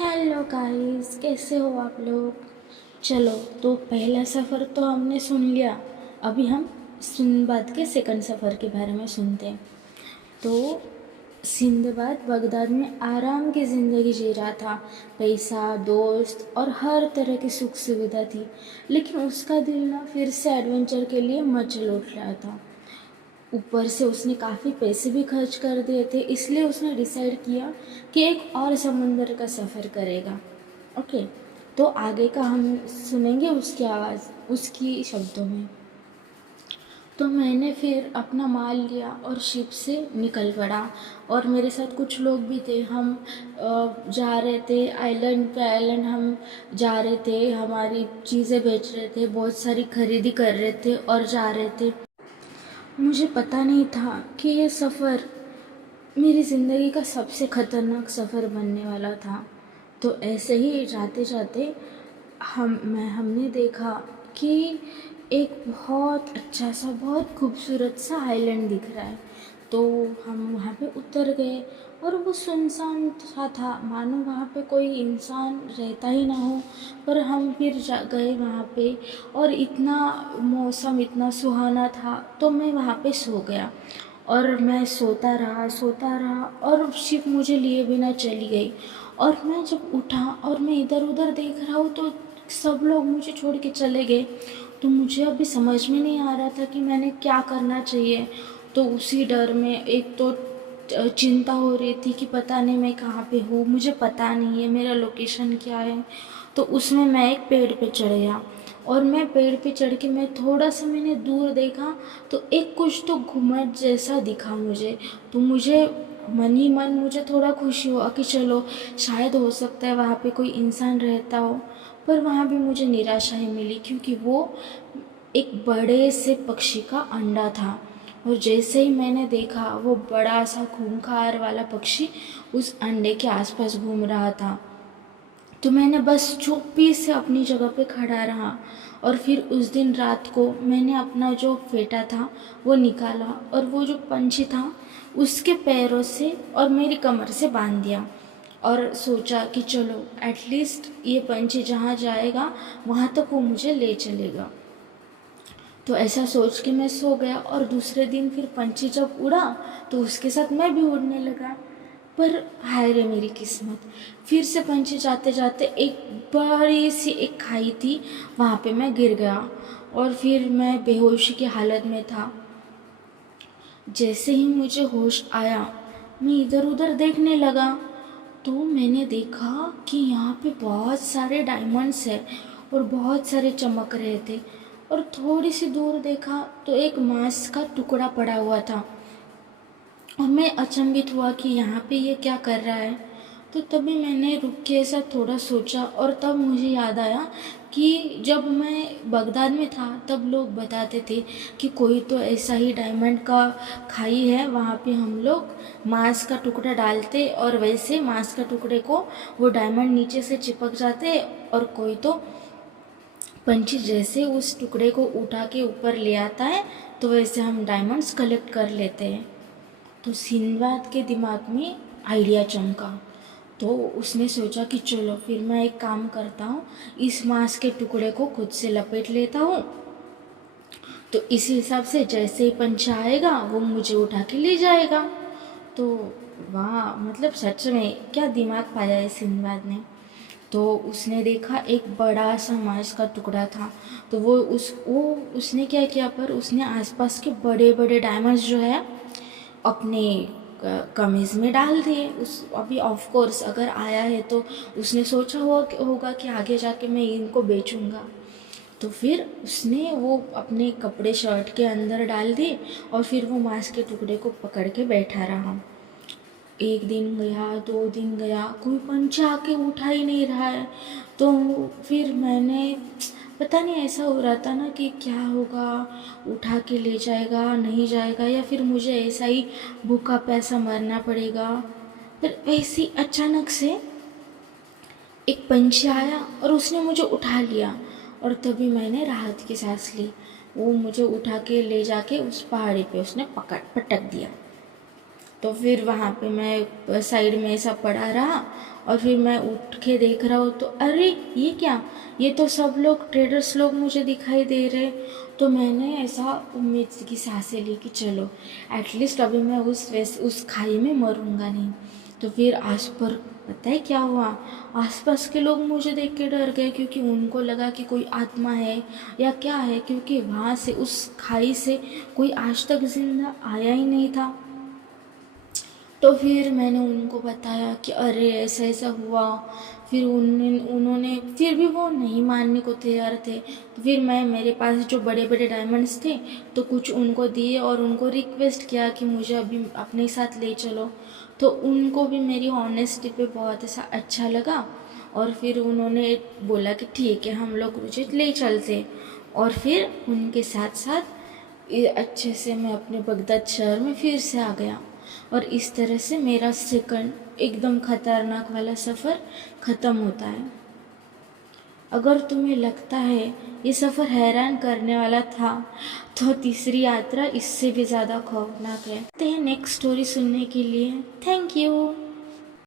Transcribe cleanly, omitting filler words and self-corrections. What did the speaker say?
Hello guys, कैसे हो आप लोग। चलो, तो पहला सफ़र तो हमने सुन लिया। अभी हम सिंदबाद के सेकंड सफ़र के बारे में सुनते हैं। तो सिंदबाद बगदाद में आराम की ज़िंदगी जी रहा था। पैसा, दोस्त और हर तरह की सुख सुविधा थी। लेकिन उसका दिल ना फिर से एडवेंचर के लिए मचल उठ रहा था। ऊपर से उसने काफ़ी पैसे भी खर्च कर दिए थे, इसलिए उसने डिसाइड किया कि एक और समुंदर का सफ़र करेगा। ओके, तो आगे का हम सुनेंगे उसकी आवाज़, उसकी शब्दों में। तो मैंने फिर अपना माल लिया और शिप से निकल पड़ा। और मेरे साथ कुछ लोग भी थे। हम जा रहे थे आइलैंड पे आइलैंड, हम जा रहे थे, हमारी चीज़ें बेच रहे थे, बहुत सारी खरीदी कर रहे थे और जा रहे थे। मुझे पता नहीं था कि ये सफ़र मेरी ज़िंदगी का सबसे ख़तरनाक सफ़र बनने वाला था। तो ऐसे ही जाते जाते हमने देखा कि एक बहुत अच्छा सा, बहुत खूबसूरत सा आइलैंड दिख रहा है। तो हम वहाँ पे उतर गए और वो सुनसान सा था, मानो वहाँ पे कोई इंसान रहता ही ना हो। पर हम फिर जा गए वहाँ पे, और इतना मौसम इतना सुहाना था, तो मैं वहाँ पे सो गया। और मैं सोता रहा और शिप मुझे लिए बिना चली गई। और मैं जब उठा और मैं इधर उधर देख रहा हूँ तो सब लोग मुझे छोड़ के चले गए। तो मुझे अभी समझ में नहीं आ रहा था कि मैंने क्या करना चाहिए। तो उसी डर में एक तो चिंता हो रही थी कि पता नहीं मैं कहाँ पे हूँ, मुझे पता नहीं है मेरा लोकेशन क्या है। तो उसमें मैं एक पेड़ पे चढ़ गया। और मैं पेड़ पे चढ़ के मैं थोड़ा सा मैंने दूर देखा तो एक कुछ तो घुमट जैसा दिखा मुझे। तो मुझे मन ही मन मुझे थोड़ा खुशी हुआ कि चलो, शायद हो सकता है वहाँ पे कोई इंसान रहता हो। पर वहाँ भी मुझे निराशा ही मिली, क्योंकि वो एक बड़े से पक्षी का अंडा था। और जैसे ही मैंने देखा, वो बड़ा सा खूंखार वाला पक्षी उस अंडे के आसपास घूम रहा था। तो मैंने बस चुप्पी से अपनी जगह पे खड़ा रहा। और फिर उस दिन रात को मैंने अपना जो फेटा था वो निकाला, और वो जो पंछी था उसके पैरों से और मेरी कमर से बांध दिया। और सोचा कि चलो, एटलीस्ट ये पंछी जहाँ जाएगा वहाँ तक वो मुझे ले चलेगा। तो ऐसा सोच के मैं सो गया। और दूसरे दिन फिर पंछी जब उड़ा तो उसके साथ मैं भी उड़ने लगा। पर हाय रे मेरी किस्मत, फिर से पंछी जाते जाते एक बड़ी सी एक खाई थी, वहाँ पे मैं गिर गया। और फिर मैं बेहोशी की हालत में था। जैसे ही मुझे होश आया, मैं इधर उधर देखने लगा। तो मैंने देखा कि यहाँ पे बहुत सारे डायमंड्स हैं और बहुत सारे चमक रहे थे। और थोड़ी सी दूर देखा तो एक मांस का टुकड़ा पड़ा हुआ था। और मैं अचंभित हुआ कि यहाँ पे ये क्या कर रहा है। तो तभी मैंने रुक के ऐसा थोड़ा सोचा, और तब मुझे याद आया कि जब मैं बगदाद में था तब लोग बताते थे कि कोई तो ऐसा ही डायमंड का खाई है, वहाँ पे हम लोग मांस का टुकड़ा डालते और वैसे मांस का टुकड़े को वो डायमंड नीचे से चिपक जाते। और कोई तो पंछी जैसे उस टुकड़े को उठा के ऊपर ले आता है, तो वैसे हम डायमंड्स कलेक्ट कर लेते हैं। तो सिंदबाद के दिमाग में आइडिया चमका। तो उसने सोचा कि चलो, फिर मैं एक काम करता हूँ, इस मांस के टुकड़े को खुद से लपेट लेता हूँ। तो इसी हिसाब से जैसे ही पंछी आएगा वो मुझे उठा के ले जाएगा। तो वाह, मतलब सच में क्या दिमाग पाया है सिंदबाद ने। तो उसने देखा एक बड़ा सा मांस का टुकड़ा था। तो वो उसने क्या किया, पर उसने आसपास के बड़े बड़े डायमंड्स जो है अपने कमीज़ में डाल दिए। उस अभी ऑफ कोर्स अगर आया है तो उसने सोचा होगा कि आगे जाके मैं इनको बेचूंगा। तो फिर उसने वो अपने कपड़े शर्ट के अंदर डाल दिए और फिर वो मांस के टुकड़े को पकड़ के बैठा रहा। एक दिन गया, 2 दिन गया, कोई पंछी आके उठा ही नहीं रहा है। तो फिर मैंने, पता नहीं ऐसा हो रहा था ना कि क्या होगा, उठा के ले जाएगा नहीं जाएगा, या फिर मुझे ऐसा ही भूखा प्यासा मरना पड़ेगा। फिर ऐसी अचानक से एक पंछी आया और उसने मुझे उठा लिया। और तभी मैंने राहत की सांस ली। वो मुझे उठा के ले जाके उस पहाड़ी पे उसने पटक दिया। तो फिर वहाँ पे मैं साइड में ऐसा पड़ा रहा और फिर मैं उठ के देख रहा हूँ तो अरे ये क्या, ये तो सब लोग ट्रेडर्स लोग मुझे दिखाई दे रहे। तो मैंने ऐसा उम्मीद की सांसें ली कि चलो एटलीस्ट अभी मैं उस खाई में मरूंगा नहीं। तो फिर आस पर पता है क्या हुआ, आसपास के लोग मुझे देख के डर गए क्योंकि उनको लगा कि कोई आत्मा है या क्या है, क्योंकि वहाँ से उस खाई से कोई आज तक जिंदा आया ही नहीं था। तो फिर मैंने उनको बताया कि अरे ऐसा ऐसा हुआ। फिर उन्होंने फिर भी वो नहीं मानने को तैयार थे। तो फिर मैं मेरे पास जो बड़े बड़े डायमंड्स थे तो कुछ उनको दिए और उनको रिक्वेस्ट किया कि मुझे अभी अपने साथ ले चलो। तो उनको भी मेरी ऑनेस्टी पे बहुत ऐसा अच्छा लगा और फिर उन्होंने बोला कि ठीक है हम लोग मुझे ले चलते। और फिर उनके साथ साथ ये अच्छे से मैं अपने बगदाद शहर में फिर से आ गया। और इस तरह से मेरा सेकंड एकदम ख़तरनाक वाला सफ़र ख़त्म होता है। अगर तुम्हें लगता है ये सफ़र हैरान करने वाला था तो तीसरी यात्रा इससे भी ज़्यादा खौफनाक है। नेक्स्ट स्टोरी सुनने के लिए थैंक यू।